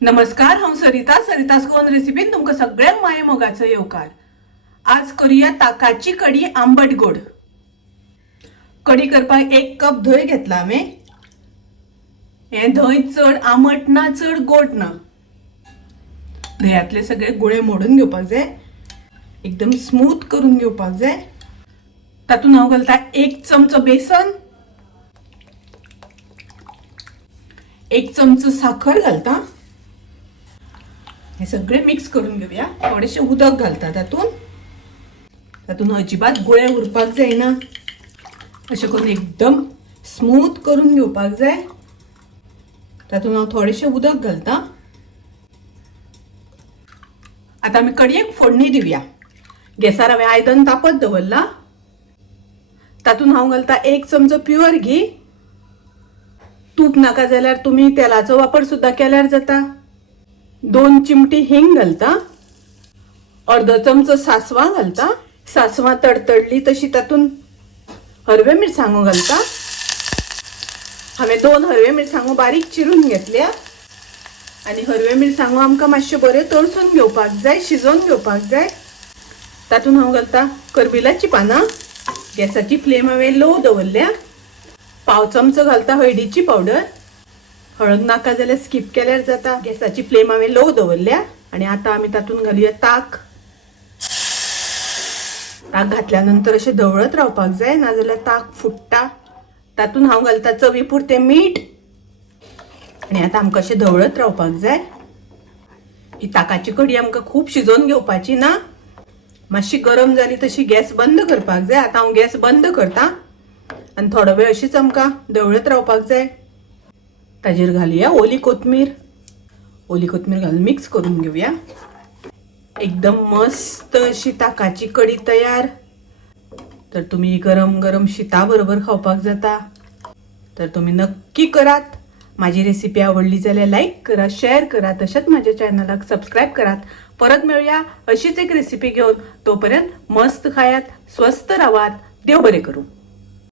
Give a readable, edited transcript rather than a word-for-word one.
नमस्कार, हांव सरितास गोवन रेसिपीन तुमकां सगळ्यांक माये मोगाचो येवकार। आज करूया ताकाची कडी आंबट गोड। कडी करपाक 1 कप धंय घेतला हांवें। हे धंय चड आंबट ना चड गोड ना। धंयातले सगळे गुळे मोडून घेवपाक जाय, एकदम स्मूथ करून घेवपाक जाय। तातून हांव घालता 1 चमचो बेसन, 1 चमचो साखर घालता। हे सगळे मिक्स करून घेऊया। थोडेसे उदक घालता तातून अजिबात गुळे उरपाक जायना। अशें करून एकदम स्मूथ करून घेवपाक जाय। तातून हांव थोडेशे उदक घालता। आता आमी कडयेक फोडणी दिवया। गॅसार हांवें आयदन तापत दवरला। तातून हांव घालता 1 चमचो प्युअर घी। तूप नाका जाल्यार तुमी तेलाचो वापर सुद्धा केल्यार जाता। 2 चिमटी हिंग घालता। अर्धो चमचो सासवां घालता। सासवां तडतडली तशी तातून हरवे मिरसांगो घालता। हांवें 2 हरवे मिरसांगो बारीक चिरून घेतल्या आनी हरवे मिरसांगो आमकां मातशे बरे तळसून घेवपाक जाय, शिजोवन घेवपाक जाय। तातून हांव घालता करबिलाची पानां। गॅसाची फ्लेम हांवें लो दवरल्या। पाव चमचो घालता हळदीची पावडर। हळद नाका जाल्यार स्किप केल्यार जाता। गॅसाची फ्लेम हांवें लो दवरल्या आनी आता आमी तातून घालुया ताक। ताक घातल्या नंतर अशें धवळत रावपाक जाय, नाजाल्यार ताक फुट्टा। तातून हांव घालता चवी पुरतें मीठ आनी आता आमकां अशें धवळत रावपाक जाय। ही ताकाची कडी आमकां खूब शिजोवन घेवपाची ना। मातशी गरम जाली तशी गॅस बंद करपाक जाय। आता हांव गॅस बंद करता आनी थोडो वेळ अशीच आमकां धवळत रावपाक जाय। ताजेर घालुया ओली कोथमीर। ओली कोथमीर घालून मिक्स करून घेऊया। एकदम मस्त अशी ताकाची कडी तयार। तर तुम्ही गरम गरम शीता बरोबर खावपाक जाता। तर तुम्ही नक्की करात। माझी रेसिपी आवडली जाल्यार लाईक करा, शेअर करा, तशेंच माझ्या चॅनलाक सबस्क्राईब करात। परत मिळूया अशीच एक रेसिपी घेऊन। तोपर्यंत मस्त खायात, स्वस्त राहात, देव बरे करू।